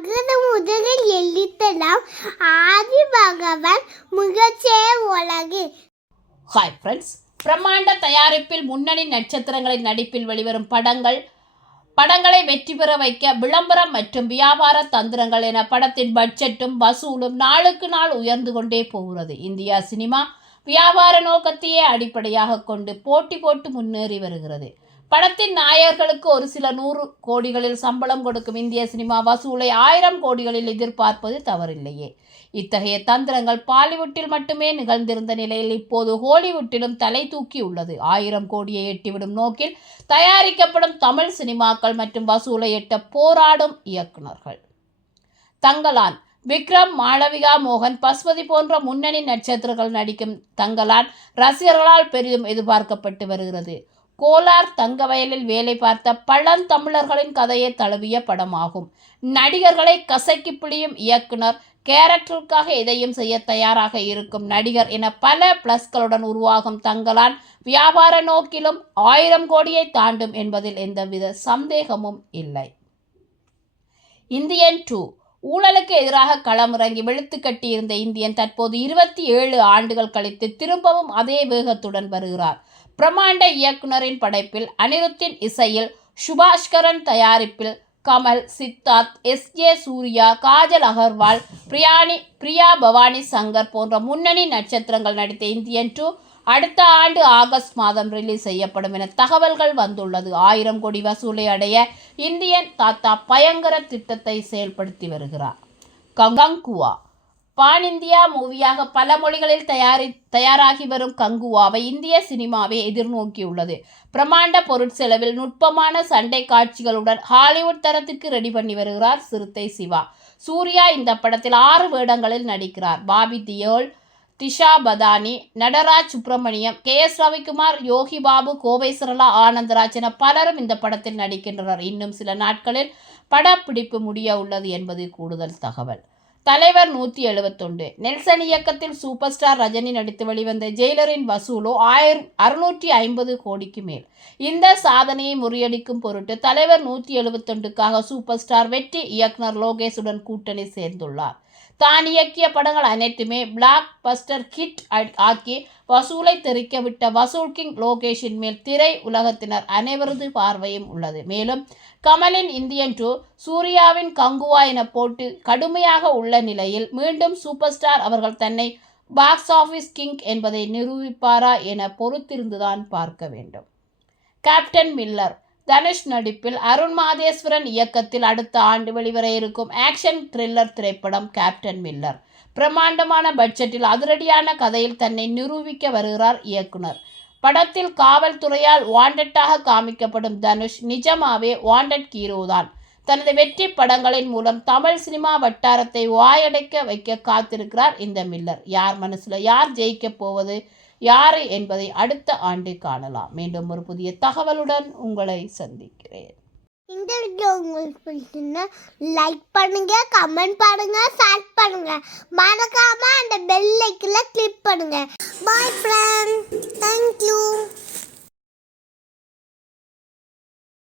அகர முதலில் எழுத்தலாம். ஆதி பகவான் முகச்சே உலகு. ஹாய் ஃப்ரெண்ட்ஸ் பிரம்மாண்ட தயாரிப்பில் முன்னணி நட்சத்திரங்களின் நடிப்பில் வெளிவரும் படங்கள் படங்களை வெற்றி பெற வைக்க விளம்பரம் மற்றும் வியாபார தந்திரங்கள் என படத்தின் பட்ஜெட்டும் வசூலும் நாளுக்கு நாள் உயர்ந்து கொண்டே போகிறது. இந்தியா சினிமா வியாபார நோக்கத்தையே அடிப்படையாக கொண்டு போட்டி போட்டு முன்னேறி வருகிறது. படத்தின் நாயகர்களுக்கு ஒரு சில நூறு கோடிகளில் சம்பளம் கொடுக்கும் இந்திய சினிமா வசூலை ஆயிரம் கோடிகளில் எதிர்பார்ப்பது தவறில்லையே. இத்தகைய தந்திரங்கள் பாலிவுட்டில் மட்டுமே நிகழ்ந்திருந்த நிலையில் இப்போது ஹாலிவுட்டிலும் தலை தூக்கி உள்ளது. ஆயிரம் கோடியை எட்டிவிடும் நோக்கில் தயாரிக்கப்படும் தமிழ் சினிமாக்கள் மற்றும் வசூலை எட்ட போராடும் இயக்குனர்கள் தங்கலான் விக்ரம் மாளவிகா மோகன் பஸ்வதி போன்ற முன்னணி நட்சத்திரங்கள் நடிக்கும் தங்களான் ரசிகர்களால் பெரிதும் எதிர்பார்க்கப்பட்டு வருகிறது. கோலார் தங்கவயலில் வேலை பார்த்த பழந்தமிழர்களின் கதையை தழுவிய படமாகும். நடிகர்களை கசக்கி பிழியும் இயக்குனர் கேரக்டருக்காக எதையும் செய்ய தயாராக இருக்கும் நடிகர் என பல பிளஸ்களுடன் உருவாகும் தங்களான் வியாபார நோக்கிலும் ஆயிரம் கோடியை தாண்டும் என்பதில் எந்தவித சந்தேகமும் இல்லை. இந்தியன் டூ ஊழலுக்கு எதிராக களமிறங்கி வெளுத்து கட்டியிருந்த இந்தியன் தற்போது இருபத்தி ஏழு ஆண்டுகள் கழித்து திரும்பவும் அதே வேகத்துடன் வருகிறார். பிரம்மாண்ட இயக்குனரின் படைப்பில் அனிருத்தின் இசையில் சுபாஷ்கரன் தயாரிப்பில் கமல் சித்தார்த் எஸ். ஜே சூர்யா காஜல் அகர்வால் பிரியாணி பிரியா பவானி சங்கர் போன்ற முன்னணி நட்சத்திரங்கள் நடித்த இந்தியன் டூ அடுத்த ஆண்டு ஆகஸ்ட் மாதம் ரிலீஸ் செய்யப்படும் என தகவல்கள் வந்துள்ளது. ஆயிரம் கோடி வசூலை அடைய இந்தியன் தாத்தா பயங்கர திட்டத்தை செயல்படுத்தி வருகிறார். கங்குவா. பான் இந்தியா மூவியாக பல மொழிகளில் தயாரி தயாராகி வரும் கங்குவாவை இந்திய சினிமாவை எதிர்நோக்கியுள்ளது. பிரம்மாண்ட பொருட்செலவில் நுட்பமான சண்டை காட்சிகளுடன் ஹாலிவுட் தரத்திற்கு ரெடி பண்ணி வருகிறார் சிறுத்தை சிவா. சூர்யா இந்த படத்தில் ஆறு வேடங்களில் நடிக்கிறார். பாபி தியோல் திஷா பதானி நடராஜ் சுப்பிரமணியம் கே எஸ் ரவிக்குமார் யோகி பாபு கோவை சரளா ஆனந்தராஜ் என பலரும் இந்த படத்தில் நடிக்கின்றனர். இன்னும் சில நாட்களில் படப்பிடிப்பு முடிய உள்ளது என்பது கூடுதல் தகவல். தலைவர் நூற்றி எழுபத்தொண்டு நெல்சன் இயக்கத்தில் சூப்பர் ஸ்டார் ரஜினி நடித்து வெளிவந்த ஜெயிலரின் வசூலோ ஆயிரம் அறுநூற்றி ஐம்பது கோடிக்கு மேல். இந்த சாதனையை முறியடிக்கும் பொருட்டு தலைவர் நூற்றி எழுபத்தொண்டுக்காக சூப்பர் ஸ்டார் வெற்றி இயக்குனர் லோகேஷுடன் கூட்டணி சேர்ந்துள்ளார். தான் இயக்கிய படங்கள் அனைத்துமே பிளாக் பஸ்டர் ஹிட் ஆக்கி வசூலை தெரிக்க விட்ட வசூல் கிங் லோகேஷின் மேல் திரை உலகத்தினர் அனைவரது பார்வையும் உள்ளது. மேலும் கமலின் இந்தியன் டூ சூர்யாவின் கங்குவா என போட்டு கடுமையாக உள்ள நிலையில் மீண்டும் சூப்பர் ஸ்டார் அவர்கள் தன்னை பாக்ஸ் ஆஃபீஸ் கிங் என்பதை நிரூபிப்பாரா என பொறுத்திருந்துதான் பார்க்க வேண்டும். கேப்டன் மில்லர் தனுஷ் நடிப்பில் அருண் மாதேஸ்வரன் இயக்கத்தில் அடுத்த ஆண்டு வெளிவர இருக்கும் ஆக்ஷன் த்ரில்லர் திரைப்படம் கேப்டன் மில்லர். பிரம்மாண்டமான பட்ஜெட்டில் அதிரடியான கதையில் தன்னை நிரூபிக்க வருகிறார் இயக்குனர். படத்தில் காவல்துறையால் வாண்டட்டாக காமிக்கப்படும் தனுஷ் நிஜமாவே வாண்டட் ஹீரோ தான் தனது வெற்றி படங்களின் மூலம் தமிழ் சினிமா வட்டாரத்தை வாயடைக்க வைக்க காத்திருக்கிறார் இந்த மில்லர். யார் மனசில் யார் ஜெயிக்க போவது யார் என்பதை அடுத்த ஆண்டு காணலாம். மீண்டும் ஒரு புதிய தகவலுடன் உங்களை சந்திக்கிறேன். இந்த வீடியோ உங்களுக்கு பிடிச்சிருந்தா லைக் பண்ணுங்க கமெண்ட் பண்ணுங்க ஷேர் பண்ணுங்க. மறக்காம அந்த பெல் ஐக்கில் கிளிக் பண்ணுங்க. பாய் ஃப்ரெண்ட் தேங்க்யூ